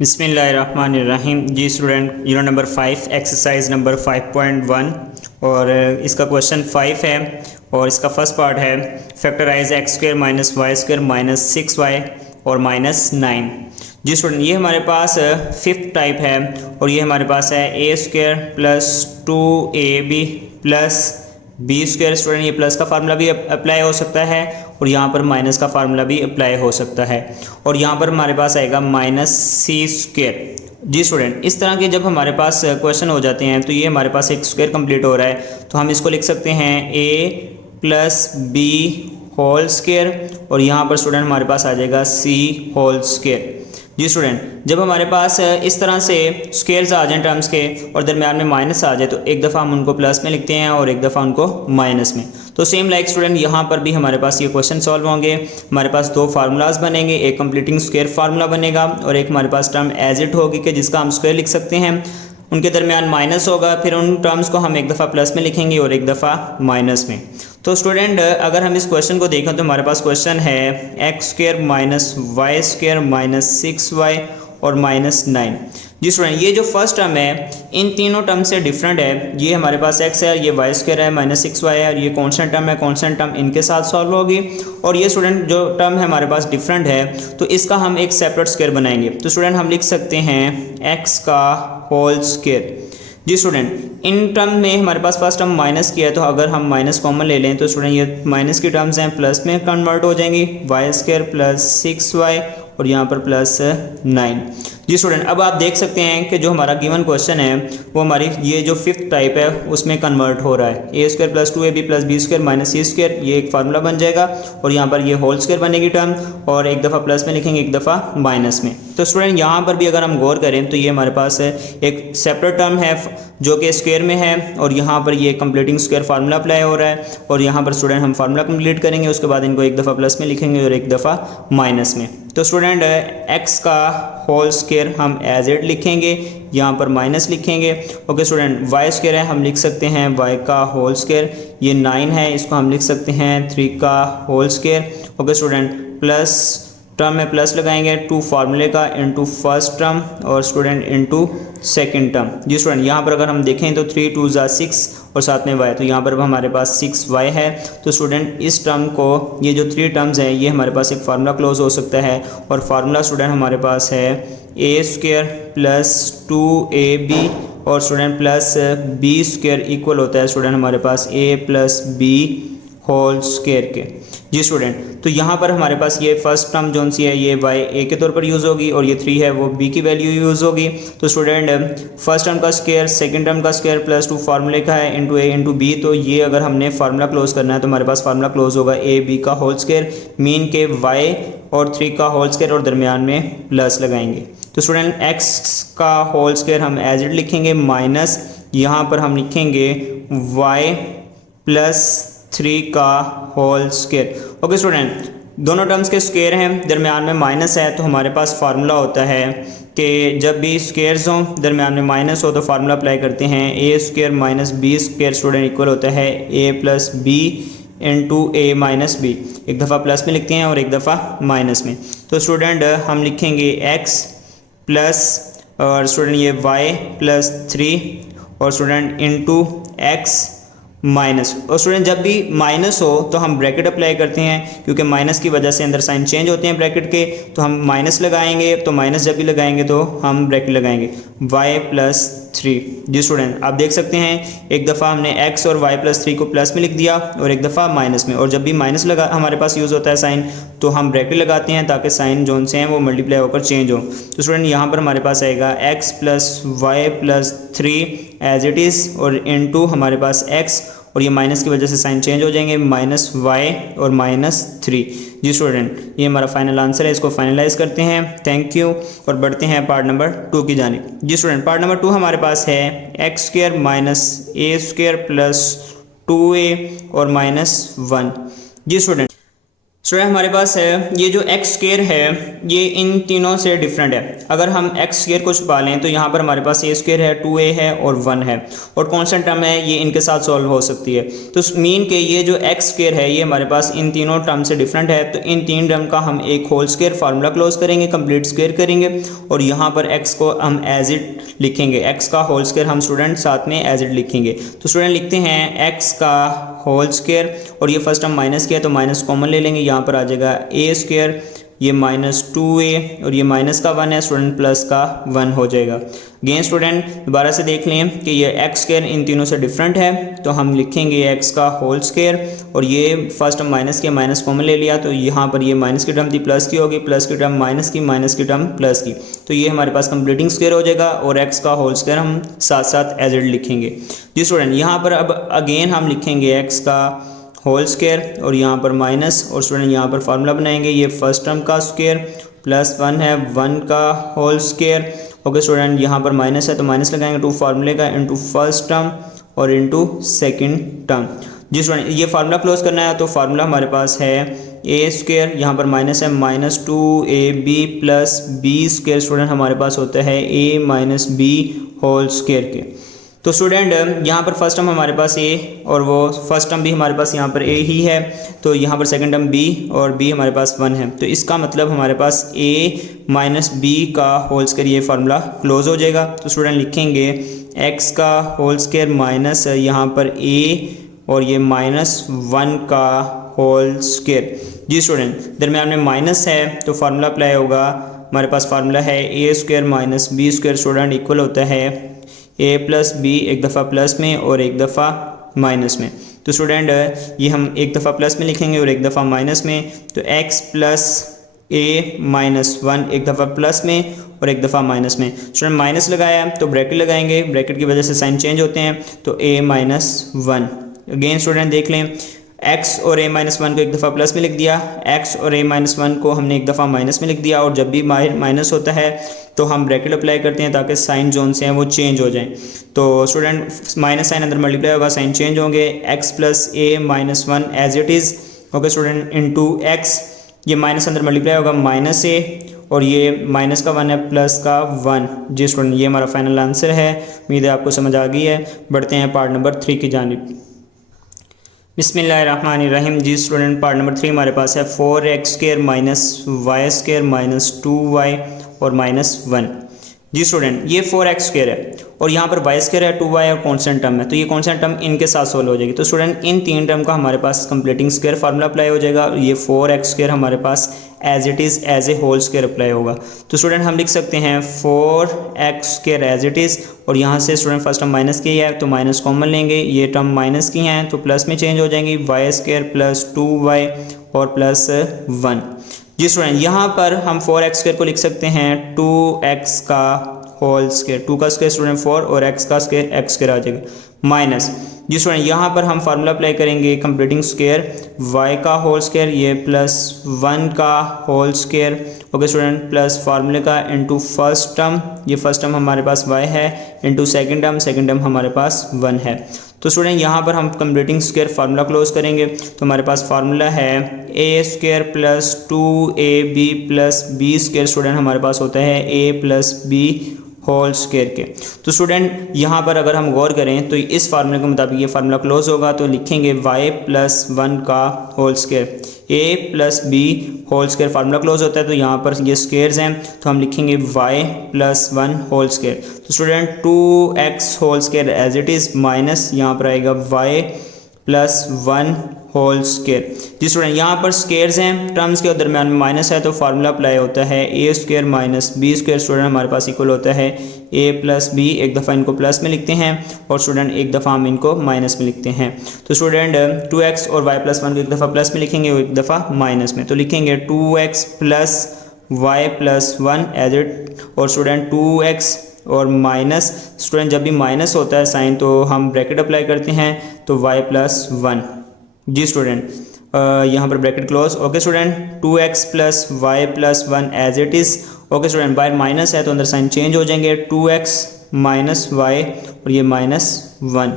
बिस्मिल्लाहिर्रहमानिर्रहीम। जी student, unit number 5 exercise number 5.1 और इसका क्वेश्चन 5 है और इसका फर्स्ट पार्ट है factorize x square minus y square minus 6y और माइनस 9। जी स्टूडेंट, ये हमारे पास फिफ्थ टाइप है और ये हमारे पास है a square plus 2ab plus b square. Student, ये प्लस का फार्मूला भी अप्लाई हो सकता है और यहाँ पर माइनस का फार्मूला भी अप्लाई हो सकता है और यहाँ पर हमारे पास आएगा माइनस सी स्क्र। जी स्टूडेंट, इस तरह के जब हमारे पास क्वेश्चन हो जाते हैं तो ये हमारे पास एक स्क्वायर कंप्लीट हो रहा है, तो हम इसको लिख सकते हैं ए प्लस बी होल स्क्वायर और यहाँ पर स्टूडेंट हमारे पास आ जाएगा सी होल स्क्वायर। जी स्टूडेंट, जब हमारे पास इस तरह से स्क्वायर्स आ जाएं टर्म्स के और दरमियान में माइनस आ जाए तो एक दफ़ा हम उनको प्लस में लिखते हैं और एक दफ़ा उनको माइनस में। तो सेम लाइक स्टूडेंट यहाँ पर भी हमारे पास ये क्वेश्चन सॉल्व होंगे। हमारे पास दो फार्मूलाज बनेंगे, एक कंप्लीटिंग स्क्वायर फार्मूला बनेगा और एक हमारे पास टर्म एज इट होगी कि जिसका हम स्क्वायर लिख सकते हैं, उनके दरमियान माइनस होगा, फिर उन टर्म्स को हम एक दफ़ा प्लस में लिखेंगे और एक दफ़ा माइनस में। तो स्टूडेंट, अगर हम इस क्वेश्चन को देखें तो हमारे पास क्वेश्चन है x square minus Y square minus 6y और माइनस 9। जी स्टूडेंट, ये जो फर्स्ट टर्म है इन तीनों टर्म से डिफरेंट है। ये हमारे पास x है, ये वाई स्क्वायर है, माइनस 6y है और ये कॉन्स्टेंट टर्म है। कॉन्स्टेंट टर्म इनके साथ सॉल्व होगी और ये स्टूडेंट जो टर्म है हमारे पास डिफरेंट है तो इसका हम एक सेपरेट स्क्वायर बनाएंगे। तो स्टूडेंट हम लिख सकते हैं x का होल स्क्वायर। जी स्टूडेंट, इन टर्म में हमारे पास फर्स्ट टर्म माइनस किया है तो अगर हम माइनस कॉमन ले लें तो स्टूडेंट ये माइनस की टर्म्स हैं प्लस में कन्वर्ट हो जाएंगी, वाई स्क्वायर प्लस 6y और यहाँ पर प्लस 9। जी स्टूडेंट, अब आप देख सकते हैं कि जो हमारा गिवन क्वेश्चन है वो हमारी ये जो फिफ्थ टाइप है उसमें कन्वर्ट हो रहा है। A square plus 2ab plus B square minus c square, ये एक फार्मूला बन जाएगा और यहाँ पर ये होल स्क्वायर बनेगी टर्म और एक दफ़ा प्लस में लिखेंगे एक दफ़ा माइनस में। तो स्टूडेंट यहाँ पर भी अगर हम गौर करें तो ये हमारे पास एक सेपरेट टर्म है जो कि स्क्वायर में है और यहाँ पर ये कंप्लीटिंग स्क्वायर फार्मूला अप्लाई हो रहा है और यहाँ पर स्टूडेंट हम फार्मूला कंप्लीट करेंगे, उसके बाद इनको एक दफ़ा प्लस में लिखेंगे और एक दफ़ा माइनस में। तो स्टूडेंट x का होल स्क्वायर हम एज इट लिखेंगे, यहाँ पर माइनस लिखेंगे। ओके स्टूडेंट, y स्क्वायर है हम लिख सकते हैं y का होल स्क्वायर, ये 9 है इसको हम लिख सकते हैं 3 का whole square. Okay student, plus term में प्लस लगाएंगे 2 फार्मूले का इनटू फर्स्ट टर्म और स्टूडेंट इनटू सेकंड टर्म। जी स्टूडेंट, यहाँ पर अगर हम देखें तो 3 2 ज़ा 6 और साथ में y, तो यहाँ पर हमारे पास 6y है। तो स्टूडेंट इस टर्म को, ये जो 3 टर्म्स हैं ये हमारे पास एक फार्मूला क्लोज हो सकता है और फार्मूला स्टूडेंट हमारे पास है ए स्क्वायर प्लस 2ab और student plus B square equal होता है स्टूडेंट हमारे पास a plus B whole square के। जी स्टूडेंट, तो यहाँ पर हमारे पास ये फर्स्ट टर्म जो सी है ये y a के तौर पर यूज़ होगी और ये 3 है वो b की वैल्यू यूज़ होगी। तो स्टूडेंट फर्स्ट टर्म का स्क्वायर सेकंड टर्म का स्क्वायर प्लस 2 फार्मूले का है इनटू a इनटू b, तो ये अगर हमने फार्मूला क्लोज करना है तो हमारे पास फार्मूला क्लोज होगा a b का होल स्क्वायर मीन के y और 3 का होल स्क्वायर और दरमियान में प्लस लगाएंगे। तो स्टूडेंट x का होल स्क्वायर हम एज इट लिखेंगे माइनस यहाँ पर हम लिखेंगे y प्लस 3 का होल स्क्वायर। ओके स्टूडेंट, दोनों टर्म्स के स्क्वायर हैं, दरमियान में माइनस है तो हमारे पास फार्मूला होता है कि जब भी स्क्वायर्स हों दरमियान में माइनस हो तो फार्मूला अप्लाई करते हैं a square minus B square plus equal होता है a plus b into a minus b. एक दफ़ा प्लस में लिखते हैं और एक दफ़ा माइनस में। तो स्टूडेंट हम लिखेंगे एक्स प्लस और स्टूडेंट ये वाई प्लस 3 और स्टूडेंट इंटू एक्स माइनस। और स्टूडेंट जब भी माइनस हो तो हम ब्रैकेट अप्लाई करते हैं क्योंकि माइनस की वजह से अंदर साइन चेंज होते हैं ब्रैकेट के, तो हम माइनस लगाएंगे। तो माइनस जब भी लगाएंगे तो हम ब्रैकेट लगाएंगे y प्लस 3। जी स्टूडेंट, आप देख सकते हैं एक दफ़ा हमने x और y प्लस 3 को प्लस में लिख दिया और एक दफ़ा माइनस में, और जब भी माइनस लगा हमारे पास यूज़ होता है साइन तो हम ब्रैकेट लगाते हैं ताकि साइन जोन से हैं वो मल्टीप्लाई होकर चेंज हो। तो स्टूडेंट यहाँ पर हमारे पास आएगा x plus Y plus 3 as it is और इनटू हमारे पास x और ये माइनस की वजह से साइन चेंज हो जाएंगे माइनस y और माइनस 3। जी स्टूडेंट, ये हमारा फाइनल आंसर है, इसको फाइनलाइज करते हैं। थैंक यू और बढ़ते हैं पार्ट नंबर 2 की जानिब। जी स्टूडेंट, पार्ट नंबर 2 हमारे पास है एक्स स्क्वायर माइनस ए स्क्वायर प्लस 2a और माइनस 1। जी स्टूडेंट हमारे पास है ये जो एक्स स्क्वायर है ये इन तीनों से डिफरेंट है। अगर हम एक्स स्क्वायर को छुपा लें तो यहाँ पर हमारे पास ए स्क्वायर है, 2a है और 1 है और कॉन्स्टेंट टर्म है, ये इनके साथ सॉल्व हो सकती है। तो मीन के ये जो एक्स स्क्वायर है ये हमारे पास इन तीनों टर्म से डिफरेंट है। तो इन तीन टर्म का हम एक होल स्क्वायर फार्मूला क्लोज करेंगे, कंप्लीट स्क्वायर करेंगे और यहाँ पर एक्स को हम एज इट लिखेंगे। एक्स का होल स्क्वायर हम स्टूडेंट साथ में एज इट लिखेंगे। तो स्टूडेंट लिखते हैं एक्स का होल स्क्वायर और ये फर्स्ट हम माइनस किया तो माइनस कॉमन ले लेंगे, यहाँ पर आ जाएगा ए स्क्वायर, ये -2a और ये माइनस का 1 है स्टूडेंट, प्लस का 1 हो जाएगा। अगेन स्टूडेंट दोबारा से देख लें कि ये एक्स स्क्वायर इन तीनों से डिफरेंट है तो हम लिखेंगे एक्स का होल स्क्वायर और ये फर्स्ट हम माइनस किया, माइनस कॉमन ले लिया तो यहाँ पर ये माइनस की टर्म थी प्लस की होगी, प्लस की टर्म माइनस की टर्म प्लस की, तो ये हमारे पास कंप्लीटिंग स्क्वायर हो जाएगा और एक्स का होल स्क्वायर हम साथ साथ एज इट लिखेंगे। जी स्टूडेंट यहाँ पर अब अगेन हम लिखेंगे एक्स का होल स्क्वायर और यहाँ पर माइनस और स्टूडेंट यहाँ पर फार्मूला बनाएंगे, ये फर्स्ट टर्म का स्क्वायर प्लस 1 है 1 का होल स्क्वायर। ओके स्टूडेंट यहाँ पर माइनस है तो माइनस लगाएंगे टू फार्मूले का इनटू फर्स्ट टर्म और इनटू सेकंड टर्म। जी स्टूडेंट ये फार्मूला क्लोज करना है तो फार्मूला हमारे पास है ए स्क्वायर, यहाँ पर माइनस है -2ab plus B square student हमारे पास होता है a minus B whole square के। तो स्टूडेंट यहाँ पर फर्स्ट टर्म हमारे पास a और वो फर्स्ट टर्म भी हमारे पास यहाँ पर a ही है तो यहाँ पर सेकंड टर्म b और b हमारे पास 1 है तो इसका मतलब हमारे पास a माइनस बी का होल स्क्वायर ये फार्मूला क्लोज हो जाएगा। तो स्टूडेंट लिखेंगे x का होल स्क्वायर माइनस यहाँ पर a और ये -1 का होल स्क्वायर। जी स्टूडेंट दरम्यान में माइनस है तो फार्मूला अप्लाई होगा, हमारे पास फार्मूला है a square minus B square student equal होता है a प्लस बी एक दफ़ा प्लस में और एक दफ़ा माइनस में। तो स्टूडेंट ये हम एक दफ़ा प्लस में लिखेंगे और एक दफ़ा माइनस में, तो x प्लस a माइनस 1 एक दफ़ा प्लस में और एक दफ़ा माइनस में। स्टूडेंट माइनस लगाया तो ब्रैकेट लगाएंगे, ब्रैकेट की वजह से साइन चेंज होते हैं तो a माइनस 1। अगेन स्टूडेंट देख लें x और a माइनस 1 को एक दफ़ा प्लस में लिख दिया, x और a माइनस 1 को हमने एक दफ़ा माइनस में लिख दिया और जब भी माइनस होता है तो हम ब्रैकेट अप्लाई करते हैं ताकि साइन जोन से हैं वो चेंज हो जाएं। तो स्टूडेंट माइनस साइन अंदर मल्टीप्लाई होगा, साइन चेंज होंगे, x plus a minus 1 as it is. Okay student into x, ये माइनस अंदर मल्टीप्लाई होगा माइनस a और ये माइनस का 1 है प्लस का 1। जी स्टूडेंट ये हमारा फाइनल आंसर है, उम्मीद है आपको समझ आ गई है। बढ़ते हैं पार्ट नंबर 3 की जानिब। बिस्मिल्लाहिर्रहमानिर्रहीम। जी स्टूडेंट पार्ट नंबर 3 हमारे पास है 4x square minus Y square minus 2y और माइनस 1। जी स्टूडेंट ये 4x स्क्वायर है और यहाँ पर y स्क्वायर है 2y और कॉन्स्टेंट टर्म है तो ये कॉन्स्टेंट टर्म इनके साथ सोल्व हो जाएगी। तो स्टूडेंट इन तीन टर्म का हमारे पास कंप्लीटिंग स्क्वायर फार्मूला अप्लाई हो जाएगा और ये 4x स्क्वायर हमारे पास as it is as a whole square apply होगा। तो स्टूडेंट हम लिख सकते हैं 4x square as it is और यहाँ से स्टूडेंट फर्स्ट टर्म माइनस की है तो माइनस कॉमन लेंगे, ये टर्म माइनस की हैं तो प्लस में चेंज हो जाएंगी, y स्क्वायर प्लस 2y और प्लस 1। जी स्टूडेंट यहाँ पर हम 4x स्क्वायर को लिख सकते हैं 2x का होल स्क्वायर, 2 का स्क्वायर स्टूडेंट 4 और x का स्क्वायर x स्क्वायर आ जाएगा माइनस। जी स्टूडेंट यहाँ पर हम फार्मूला अप्लाई करेंगे कंप्लीटिंग स्क्वायर y का होल स्क्वायर ये प्लस 1 का whole square. Okay student plus फार्मूले का इनटू फर्स्ट टर्म, ये फर्स्ट टर्म हमारे पास y है इनटू सेकंड टर्म हमारे पास 1 है। तो स्टूडेंट यहाँ पर हम कंप्लीटिंग स्क्वायर फार्मूला क्लोज करेंगे तो हमारे पास फार्मूला है a square plus 2ab plus b square student हमारे पास होता है a plus b whole square के। तो स्टूडेंट यहाँ पर अगर हम गौर करें तो इस फार्मूले के मुताबिक ये फार्मूला क्लोज होगा तो लिखेंगे y प्लस 1 का whole square, a plus b whole square formula close होता है तो यहाँ पर ये स्क्वायर्स हैं तो हम लिखेंगे y प्लस 1 होल स्क्वायर। तो student 2x whole square as it is minus यहाँ पर आएगा y प्लस 1 होल स्क्वायर। जी स्टूडेंट यहाँ पर स्क्वायर्स हैं, टर्म्स के दरमियान में माइनस है तो फार्मूला अप्लाई होता है a square minus b square student हमारे पास इक्वल होता है a प्लस b, एक दफ़ा इनको प्लस में लिखते हैं और स्टूडेंट एक दफ़ा हम इनको माइनस में लिखते हैं। तो स्टूडेंट 2x और y प्लस 1 को एक दफ़ा प्लस में लिखेंगे और एक दफ़ा माइनस में, तो लिखेंगे 2x plus y plus 1 as it और स्टूडेंट 2x और माइनस, स्टूडेंट जब भी माइनस होता है साइन तो हम ब्रैकेट अप्लाई करते हैं तो y प्लस 1। जी स्टूडेंट यहाँ पर bracket close. Okay student 2x plus Y plus 1 as it is. Okay student बाहर माइनस है तो अंदर साइन चेंज हो जाएंगे, 2x माइनस वाई और ये माइनस 1।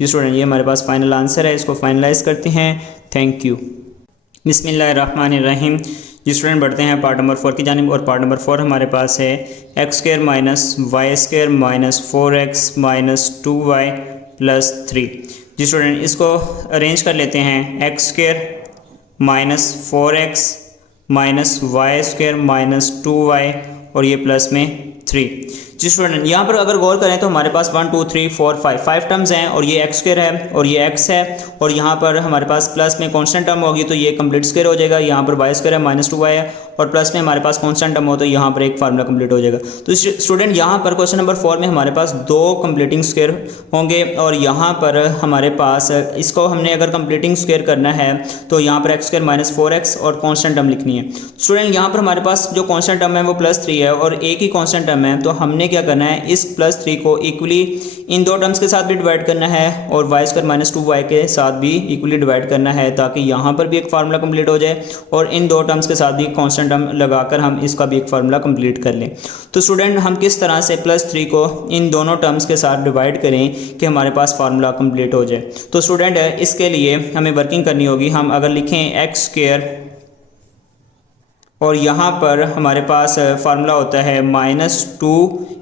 जी स्टूडेंट ये हमारे पास फाइनल आंसर है, इसको फाइनलाइज करते हैं। Thank you. बिस्मिल्लाहिर्रहमानिर्रहीम। जी स्टूडेंट, बढ़ते हैं पार्ट नंबर 4 की जानिब। और पार्ट नंबर 4 हमारे पास है x square minus y square minus 4x minus 2y plus 3। जी स्टूडेंट, इसको अरेंज कर लेते हैं। X square minus 4x minus y square minus 2y और ये प्लस में 3। जी स्टूडेंट, यहाँ पर अगर गौर करें तो हमारे पास 1 2 3 4 5 टर्म्स हैं और ये एक्स स्क्र है और ये एक्स है और यहाँ पर हमारे पास प्लस में कांस्टेंट टर्म होगी तो ये कंप्लीट स्क्र हो जाएगा। यहाँ पर वाई स्क्र है माइनस 2y है और प्लस में हमारे पास कांस्टेंट टर्म हो तो यहाँ पर एक फार्मूला कंप्लीट हो जाएगा। तो स्टूडेंट, यहाँ पर क्वेश्चन नंबर 4 में हमारे पास 2 कंप्लीटिंग स्क्र होंगे और यहाँ पर हमारे पास इसको हमने अगर कंप्लीटिंग स्क्र करना है तो यहाँ पर एक्स स्क्र माइनस 4x और कांस्टेंट टर्म लिखनी है। स्टूडेंट, यहाँ पर हमारे पास जो कांस्टेंट टर्म है वो प्लस 3 है और एक ही कांस्टेंट टर्म है तो हमने क्या करना है, इस प्लस 3 को इक्वली इन दो टर्म्स के साथ भी डिवाइड करना है और वाई स्क्र माइनस 2y के साथ भी इक्वली डिवाइड करना है ताकि यहाँ पर भी एक फार्मूला कंप्लीट हो जाए और इन दो टर्म्स के साथ भी कांस्टेंट टर्म लगाकर हम इसका भी एक फार्मूला कंप्लीट कर लें। तो स्टूडेंट, हम किस तरह से प्लस 3 को इन दोनों टर्म्स के साथ डिवाइड करें कि हमारे पास फार्मूला कंप्लीट हो जाए। तो स्टूडेंट, इसके लिए हमें वर्किंग करनी होगी। हम अगर लिखें एक्स स्क्र और यहाँ पर हमारे पास फार्मूला होता है -2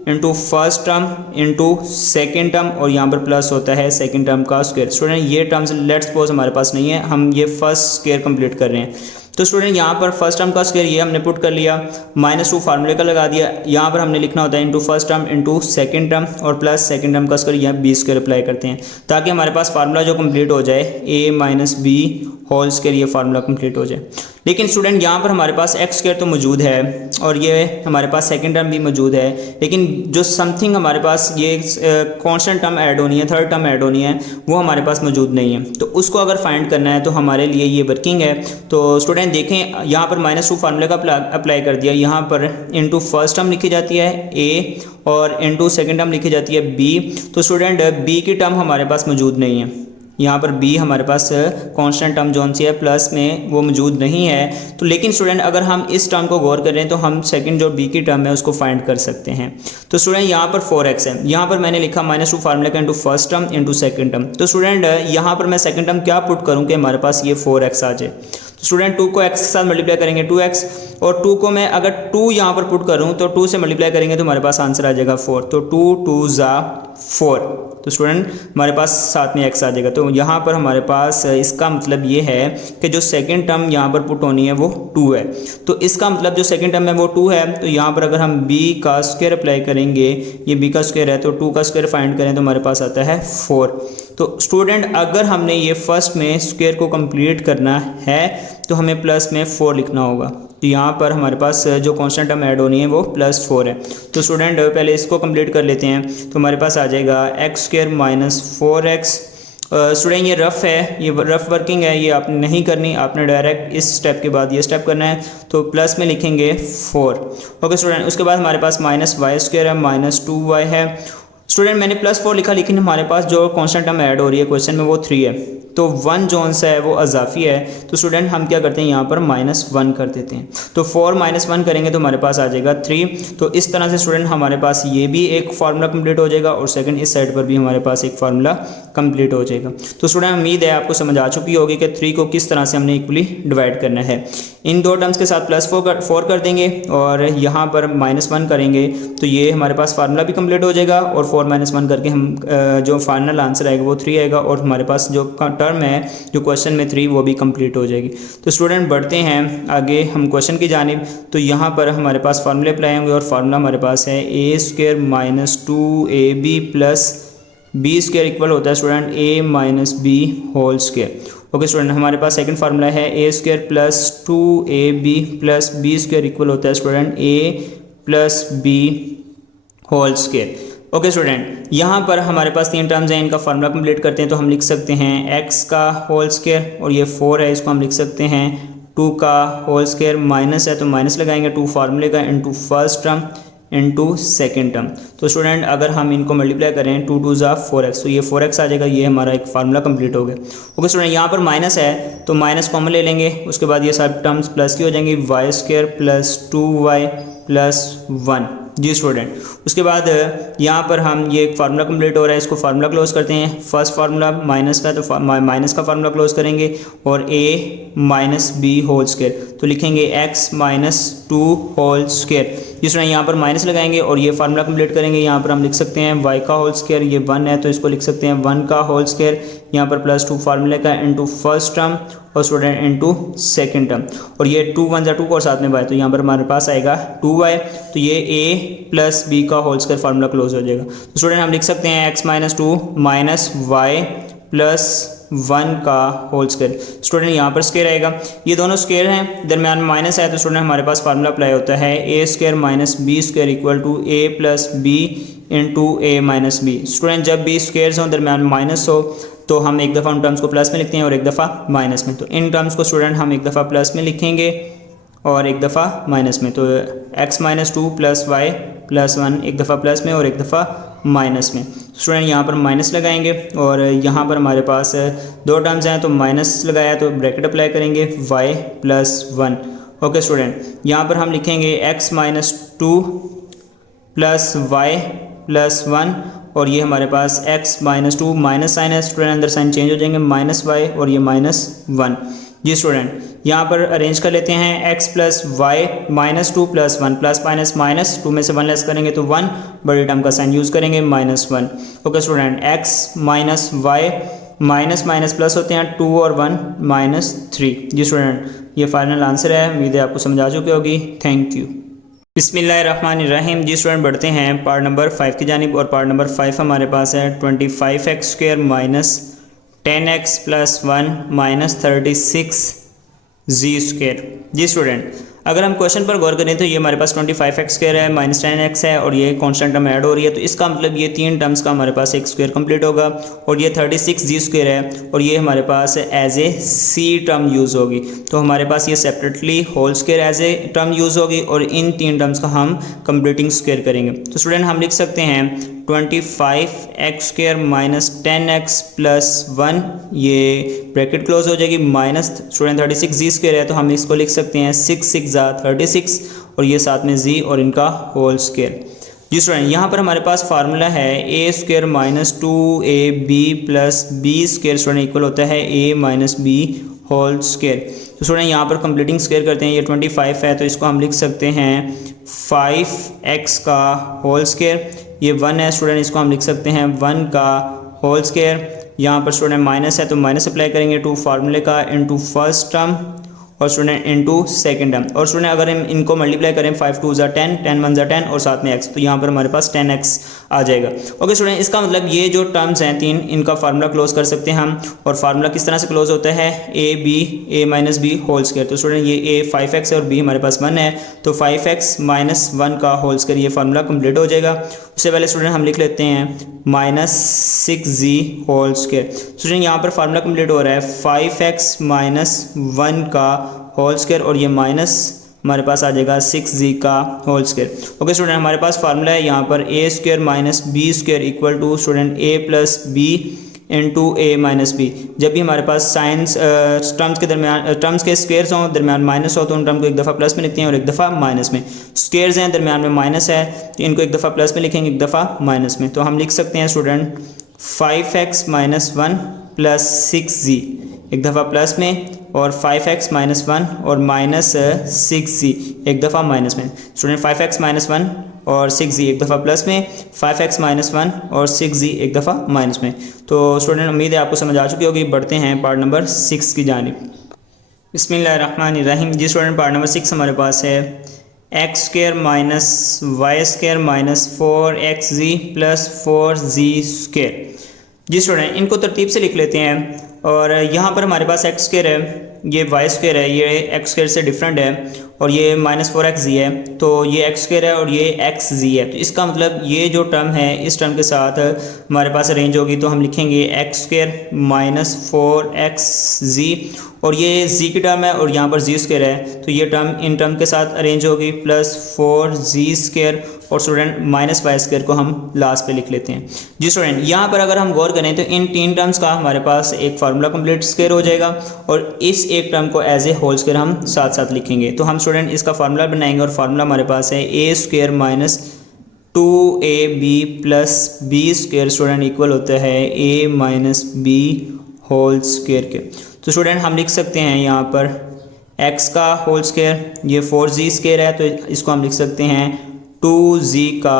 into first term into second term और यहाँ पर प्लस होता है सेकेंड टर्म का स्क्वायर। स्टूडेंट, ये टर्म्स लेट्स सपोज हमारे पास नहीं है, हम ये फर्स्ट स्क्वायर कंप्लीट कर रहे हैं। तो स्टूडेंट, यहाँ पर फर्स्ट टर्म का स्क्वायर ये हमने पुट कर लिया, -2 फार्मूले का लगा दिया। यहाँ पर हमने लिखना होता है into first term into second term और प्लस सेकेंड टर्म का स्क्वायर यहाँ b स्क्वायर अप्लाई करते हैं ताकि हमारे पास फार्मूला जो कंप्लीट हो जाए a minus B whole square, ये फार्मूला कंप्लीट हो जाए। लेकिन स्टूडेंट, यहाँ पर हमारे पास एक्स स्क्वायर तो मौजूद है और ये हमारे पास सेकंड टर्म भी मौजूद है, लेकिन जो समथिंग हमारे पास ये कांस्टेंट टर्म ऐड होनी है, थर्ड टर्म ऐड होनी है, वो हमारे पास मौजूद नहीं है। तो उसको अगर फाइंड करना है तो हमारे लिए ये वर्किंग है। तो स्टूडेंट देखें, यहाँ पर -2 फार्मूले का अप्लाई कर दिया, यहाँ पर इंटू फर्स्ट टर्म लिखी जाती है a और इंटू सेकेंड टर्म लिखी जाती है b। तो स्टूडेंट, b की टर्म हमारे पास मौजूद नहीं है, यहाँ पर b हमारे पास कांस्टेंट टर्म जोन सी है प्लस में वो मौजूद नहीं है। तो लेकिन स्टूडेंट, अगर हम इस टर्म को गौर करें तो हम सेकंड जो b की टर्म है उसको फाइंड कर सकते हैं। तो स्टूडेंट, यहाँ पर 4x है, यहाँ पर मैंने लिखा -2 फार्मूले का into first term into second term. तो स्टूडेंट, यहाँ पर मैं सेकेंड टर्म क्या पुट करूँ कि हमारे पास ये 4x आ जाए। तो स्टूडेंट, 2 को x के साथ मल्टीप्लाई करेंगे 2x और 2 को मैं अगर 2 यहाँ पर पुट करूँ तो 2 से मल्टीप्लाई करेंगे तो हमारे पास आंसर आ जाएगा 4। तो 2 2 ज़ा 4। तो स्टूडेंट, हमारे पास साथ में x आ जाएगा। तो यहाँ पर हमारे पास इसका मतलब ये है कि जो सेकंड टर्म यहाँ पर पुट होनी है वो 2 है। तो इसका मतलब जो सेकंड टर्म है वो 2 है। तो यहाँ पर अगर हम b का स्क्वायर अप्लाई करेंगे, ये b का स्क्वायर है तो 2 का स्क्वायर फाइंड करें तो हमारे पास आता है 4। तो स्टूडेंट, अगर हमने ये फर्स्ट में स्क्वायर को कंप्लीट करना है तो हमें प्लस में 4 लिखना होगा। तो यहाँ पर हमारे पास जो कांस्टेंट टर्म ऐड होनी है वो +4 है। तो स्टूडेंट, पहले इसको कंप्लीट कर लेते हैं। तो हमारे पास आ जाएगा x square minus 4x। Student, ये रफ़ है, ये रफ़ वर्किंग है, ये आपने नहीं करनी, आपने डायरेक्ट इस स्टेप के बाद ये स्टेप करना है। तो प्लस में लिखेंगे 4। ओके स्टूडेंट, उसके बाद हमारे पास -y स्क्वायर है -2y है। स्टूडेंट, मैंने +4 लिखा लेकिन हमारे पास जो कांस्टेंट टर्म ऐड हो रही है क्वेश्चन में वो 3 है, तो 1 जोन सा है वो अजाफी है। तो स्टूडेंट, हम क्या करते हैं, यहाँ पर -1 कर देते हैं। तो 4 -1 करेंगे तो हमारे पास आ जाएगा 3। तो इस तरह से स्टूडेंट हमारे पास ये भी एक फार्मूला कंप्लीट हो जाएगा और सेकंड इस साइड पर भी हमारे पास एक फार्मूला कंप्लीट हो जाएगा। तो स्टूडेंट, उम्मीद है आपको समझ आ चुकी होगी कि 3 को किस तरह से हमने इक्वली डिवाइड करना है। इन दो टर्म्स के साथ +4 कर देंगे और यहाँ पर -1 करेंगे तो ये हमारे पास फार्मूला भी कंप्लीट हो जाएगा और 4 -1 करके हम जो फाइनल आंसर आएगा वो 3 आएगा और हमारे पास जो टर्म है जो क्वेश्चन में 3 वो भी कंप्लीट हो जाएगी। तो स्टूडेंट, बढ़ते हैं आगे हम क्वेश्चन की जानिब। तो यहाँ पर हमारे पास फार्मूले अप्लाई होंगे और फार्मूला हमारे पास है a square minus 2ab plus b square equal होता है student a minus b whole square. Okay student, हमारे पास सेकंड फार्मूला है a square plus 2ab plus b square equal होता है student a plus b whole square. Okay student, यहाँ पर हमारे पास 3 टर्म्स हैं, इनका फार्मूला कंप्लीट करते हैं। तो हम लिख सकते हैं x का होल स्क्वायर और ये 4 है, इसको हम लिख सकते हैं 2 का होल स्क्वायर, माइनस है तो माइनस लगाएंगे 2 फार्मूले का into first term into second term. तो स्टूडेंट, अगर हम इनको मल्टीप्लाई करें 2 2 ज़ा 4x तो ये 4x आ जाएगा, ये हमारा एक फार्मूला कंप्लीट हो गया। ओके स्टूडेंट, यहाँ पर माइनस है तो माइनस कॉमन ले लेंगे, उसके बाद ये सब टर्म्स प्लस की हो जाएंगी, y square plus 2y plus 1। जी स्टूडेंट। उसके बाद यहाँ पर हम ये एक फार्मूला कंप्लीट हो रहा है, इसको फार्मूला क्लोज करते हैं। फर्स्ट फार्मूला माइनस का, तो माइनस का फार्मूला क्लोज करेंगे और a minus B whole square, तो लिखेंगे x माइनस 2 होल स्क्वायर। जिस तरह यहाँ पर माइनस लगाएंगे और ये फार्मूला कंप्लीट करेंगे। यहाँ पर हम लिख सकते हैं y का होल स्क्वायर, ये 1 है तो इसको लिख सकते हैं 1 का होल स्क्वायर, यहाँ पर प्लस 2 फार्मूले का इंटू फर्स्ट टर्म और स्टूडेंट इंटू सेकेंड टर्म, और ये 2 1 जा 2 और साथ में y, तो यहाँ पर हमारे पास आएगा 2y, तो ये a प्लस बी का होल स्क्वायर फार्मूला क्लोज हो जाएगा। तो स्टूडेंट हम लिख सकते हैं x minus 2 minus y plus 1 का होल स्क्वायर। स्टूडेंट यहाँ पर स्क्वायर आएगा, ये दोनों स्क्वायर हैं, दरम्यान में माइनस है, तो स्टूडेंट हमारे पास फार्मूला अप्लाई होता है a square minus B square equal to a plus b into a minus b. Student जब भी स्क्वायर्स हों दरम्यान में माइनस हो तो हम एक दफ़ा उन टर्म्स को प्लस में लिखते हैं और एक दफ़ा माइनस में। तो इन टर्म्स को स्टूडेंट हम एक दफ़ा प्लस में लिखेंगे और एक दफ़ा माइनस में, तो x minus 2 plus Y plus 1 एक दफ़ा प्लस में और एक दफ़ा माइनस में। स्टूडेंट यहाँ पर माइनस लगाएंगे और यहाँ पर हमारे पास दो टर्म्स हैं तो माइनस लगाया तो ब्रैकेट अप्लाई करेंगे y प्लस 1। ओके स्टूडेंट, यहाँ पर हम लिखेंगे x minus 2 plus Y plus 1 और ये हमारे पास x माइनस 2 माइनस साइन है, स्टूडेंट अंदर साइन चेंज हो जाएंगे, माइनस वाई और ये माइनस 1। जी स्टूडेंट, यहाँ पर अरेंज कर लेते हैं x plus y minus 2 plus 1 plus minus minus 2 में से 1 लेस करेंगे तो 1, बड़ी टर्म का साइन यूज़ करेंगे minus 1। Okay student, x minus y minus minus plus होते हैं 2 और 1 माइनस 3। जी स्टूडेंट, ये फाइनल आंसर है, उम्मीद है आपको समझ आ चुकी होगी। Thank you. बिस्मिल्लाहिर्रहमानिर्रहीम। जी स्टूडेंट, बढ़ते हैं पार्ट नंबर 5 की जानिब और पार्ट नंबर 5 हमारे पास है 25x square minus 10x plus 1 minus 36 जी स्क्वायर। जी स्टूडेंट, अगर हम क्वेश्चन पर गौर करें तो ये हमारे पास 25x स्क्वायर है माइनस 10x है और ये कांस्टेंट टर्म ऐड हो रही है, तो इसका मतलब ये तीन टर्म्स का हमारे पास एक स्क्वायर कंप्लीट होगा और ये 36 जी स्क्वायर है और ये हमारे पास as a C term use होगी, तो हमारे पास ये separately whole square as a term use होगी और इन तीन टर्म्स का हम कंप्लीटिंग स्क्वायर करेंगे। तो स्टूडेंट हम लिख सकते हैं 25x square minus 10x plus 1, ये ब्रैकेट क्लोज हो जाएगी, माइनस स्टूडेंट 36 जी स्क्वायर है तो हम इसको लिख सकते हैं 6 6 जा 36 और ये साथ में जी और इनका होल स्क्वायर। जी स्टूडेंट, यहाँ पर हमारे पास फार्मूला है a square minus 2ab plus B square student equal होता है a minus B whole square. तो स्टूडेंट यहाँ पर कंप्लीटिंग स्क्वायर करते हैं, ये 25 है तो इसको हम लिख सकते हैं 5x का होल स्क्वायर, ये 1 है स्टूडेंट इसको हम लिख सकते हैं 1 का होल स्क्वायर। यहाँ पर स्टूडेंट माइनस है तो माइनस अप्लाई करेंगे टू फार्मूले का इंटू फर्स्ट टर्म और स्टूडेंट इंटू सेकेंड टर्म, और स्टूडेंट अगर हम इनको मल्टीप्लाई करें 5 2 जा 10 10 1 जा 10 और साथ में x, तो यहाँ पर हमारे पास 10x आ जाएगा। ओके स्टूडेंट, इसका मतलब ये जो टर्म्स हैं तीन, इनका फार्मूला क्लोज कर सकते हैं हम, और फार्मूला किस तरह से क्लोज होता है a minus B whole square. तो स्टूडेंट ये a 5x है और b हमारे पास 1 है, तो 5x माइनस 1 का होल स्क्वायर ये फार्मूला कंप्लीट हो जाएगा। उससे पहले स्टूडेंट हम लिख लेते हैं minus 6g whole square. Student यहाँ पर फार्मूला कंप्लीट हो रहा है 5x माइनस 1 का होल स्क्वायर और ये माइनस हमारे पास आ जाएगा 6g का होल स्क्वायर। ओके स्टूडेंट, हमारे पास फार्मूला है यहाँ पर a square minus B square equal to student a plus b into a minus b. जब भी हमारे पास साइंस टर्म्स के दरमियान टर्म्स के स्क्वायर्स हों दरमियान माइनस हो तो उन टर्म को एक दफ़ा प्लस में लिखते हैं और एक दफ़ा माइनस में। स्क्वायर्स हैं दरमियान में माइनस है तो इनको एक दफ़ा प्लस में लिखेंगे एक दफ़ा माइनस में, तो हम लिख सकते हैं student 5x minus 1 plus 6g एक दफ़ा प्लस में और 5x माइनस 1 और माइनस 6g एक दफ़ा माइनस में। स्टूडेंट 5x माइनस 1 और 6g एक दफ़ा प्लस में, 5x माइनस 1 और 6g एक दफ़ा माइनस में। तो स्टूडेंट उम्मीद है आपको समझ आ चुकी होगी। बढ़ते हैं पार्ट नंबर 6 की जानिब। बिस्मिल्लाहिर्रहमानिर्रहीम। जी स्टूडेंट, पार्ट नंबर 6 हमारे पास है x square minus Y square minus 4xg plus 4g square. जी स्टूडेंट, इनको तरतीब से लिख लेते हैं और यहाँ पर हमारे पास एक्स स्क्वायर है, ये वाई स्क्वायर है, ये एक्स स्क्वायर से डिफरेंट है और ये माइनस 4xg है, तो ये एक्स स्क्वायर है और ये xg है। तो इसका मतलब ये जो टर्म है इस टर्म के साथ हमारे पास अरेंज होगी, तो हम लिखेंगे एक्स स्क्वायर माइनस 4xg और ये z की टर्म है और यहाँ पर जी स्क्वायर है, तो ये टर्म इन टर्म के साथ अरेंज होगी प्लस 4g स्क्वायर और स्टूडेंट माइनस वाई स्क्वायर को हम लास्ट पे लिख लेते हैं। जी स्टूडेंट, यहाँ पर अगर हम गौर करें तो इन तीन टर्म्स का हमारे पास एक फार्मूला कंप्लीट स्क्वायर हो जाएगा और इस एक टर्म को एज ए होल स्क्वायर हम साथ साथ लिखेंगे। तो हम स्टूडेंट इसका फार्मूला बनाएंगे और फार्मूला हमारे पास है a square minus 2ab plus b square student equal होता है a minus B whole square के। तो स्टूडेंट हम लिख सकते हैं यहाँ पर x का होल स्क्वेयर, ये 4z स्क्वेयर है तो इसको हम लिख सकते हैं 2z का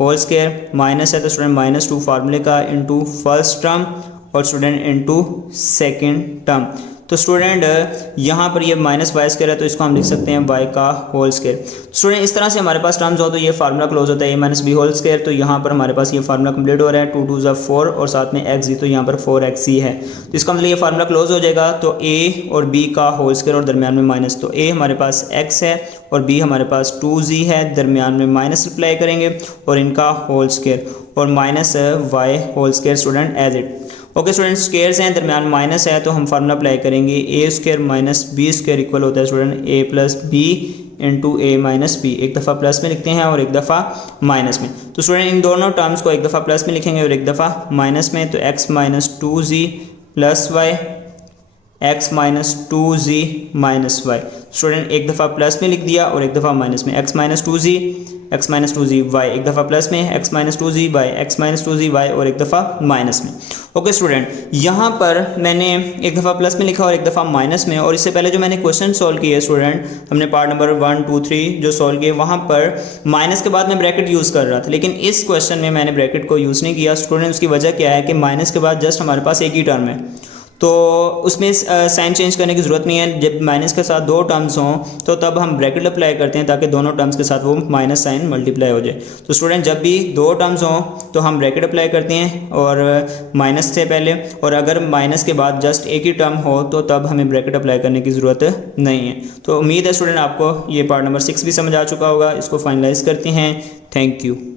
होल स्क्वेयर, माइनस है तो स्टूडेंट -2 फार्मूले का इंटू फर्स्ट टर्म और स्टूडेंट इंटू सेकेंड टर्म। तो स्टूडेंट यहाँ पर ये माइनस वाई स्क्वायर है तो इसको हम लिख सकते हैं y का होल स्क्वायर। स्टूडेंट इस तरह से हमारे पास टर्म्स हो तो ये फार्मूला क्लोज होता है a minus B whole square. तो यहाँ पर हमारे पास ये फार्मूला कंप्लीट हो रहा है, 2 2 4 और साथ में x ही, तो यहाँ पर 4x ही है तो इसका मतलब ये फार्मूला क्लोज हो जाएगा। तो a और b का होल स्क्वायर और दरमियान में माइनस, तो a हमारे पास x है और b हमारे पास 2z है, दरमियान में माइनस अप्लाई करेंगे और इनका होल स्क्वायर और minus y whole square student as it. Okay student, squares हैं, दरमियान माइनस है तो हम फार्मूला अप्लाई करेंगे a square minus B square equal होता है student a plus b into a minus b. एक दफ़ा प्लस में लिखते हैं और एक दफ़ा माइनस में। तो स्टूडेंट इन दोनों टर्म्स को एक दफ़ा प्लस में लिखेंगे और एक दफ़ा माइनस में। तो x minus 2z plus y, x minus 2z minus y. Student एक दफ़ा प्लस में लिख दिया और एक दफ़ा माइनस में, x minus 2z x minus 2z y, एक दफ़ा प्लस में x minus 2z y, x minus 2z y और एक दफ़ा माइनस में। ओके स्टूडेंट, यहाँ पर मैंने एक दफ़ा प्लस में लिखा और एक दफ़ा माइनस में। और इससे पहले जो मैंने क्वेश्चन सॉल्व किए स्टूडेंट, हमने पार्ट नंबर 1 2 3 जो सॉल्व किए वहाँ पर माइनस के बाद मैं ब्रैकेट यूज़ कर रहा था, लेकिन इस क्वेश्चन में मैंने ब्रैकेट को यूज़ नहीं किया स्टूडेंट। उसकी वजह क्या है कि माइनस के बाद जस्ट हमारे पास एक ही टर्म है तो उसमें साइन चेंज करने की ज़रूरत नहीं है। जब माइनस के साथ दो टर्म्स हों तो तब हम ब्रैकेट अप्लाई करते हैं ताकि दोनों टर्म्स के साथ वो माइनस साइन मल्टीप्लाई हो जाए। तो स्टूडेंट जब भी दो टर्म्स हों तो हम ब्रैकेट अप्लाई करते हैं और माइनस से पहले, और अगर माइनस के बाद जस्ट एक ही टर्म हो तो तब हमें ब्रैकेट अप्लाई करने की ज़रूरत नहीं है। तो उम्मीद है स्टूडेंट आपको ये पार्ट नंबर 6 भी समझ आ चुका होगा। इसको फाइनलाइज़ करते हैं। Thank you.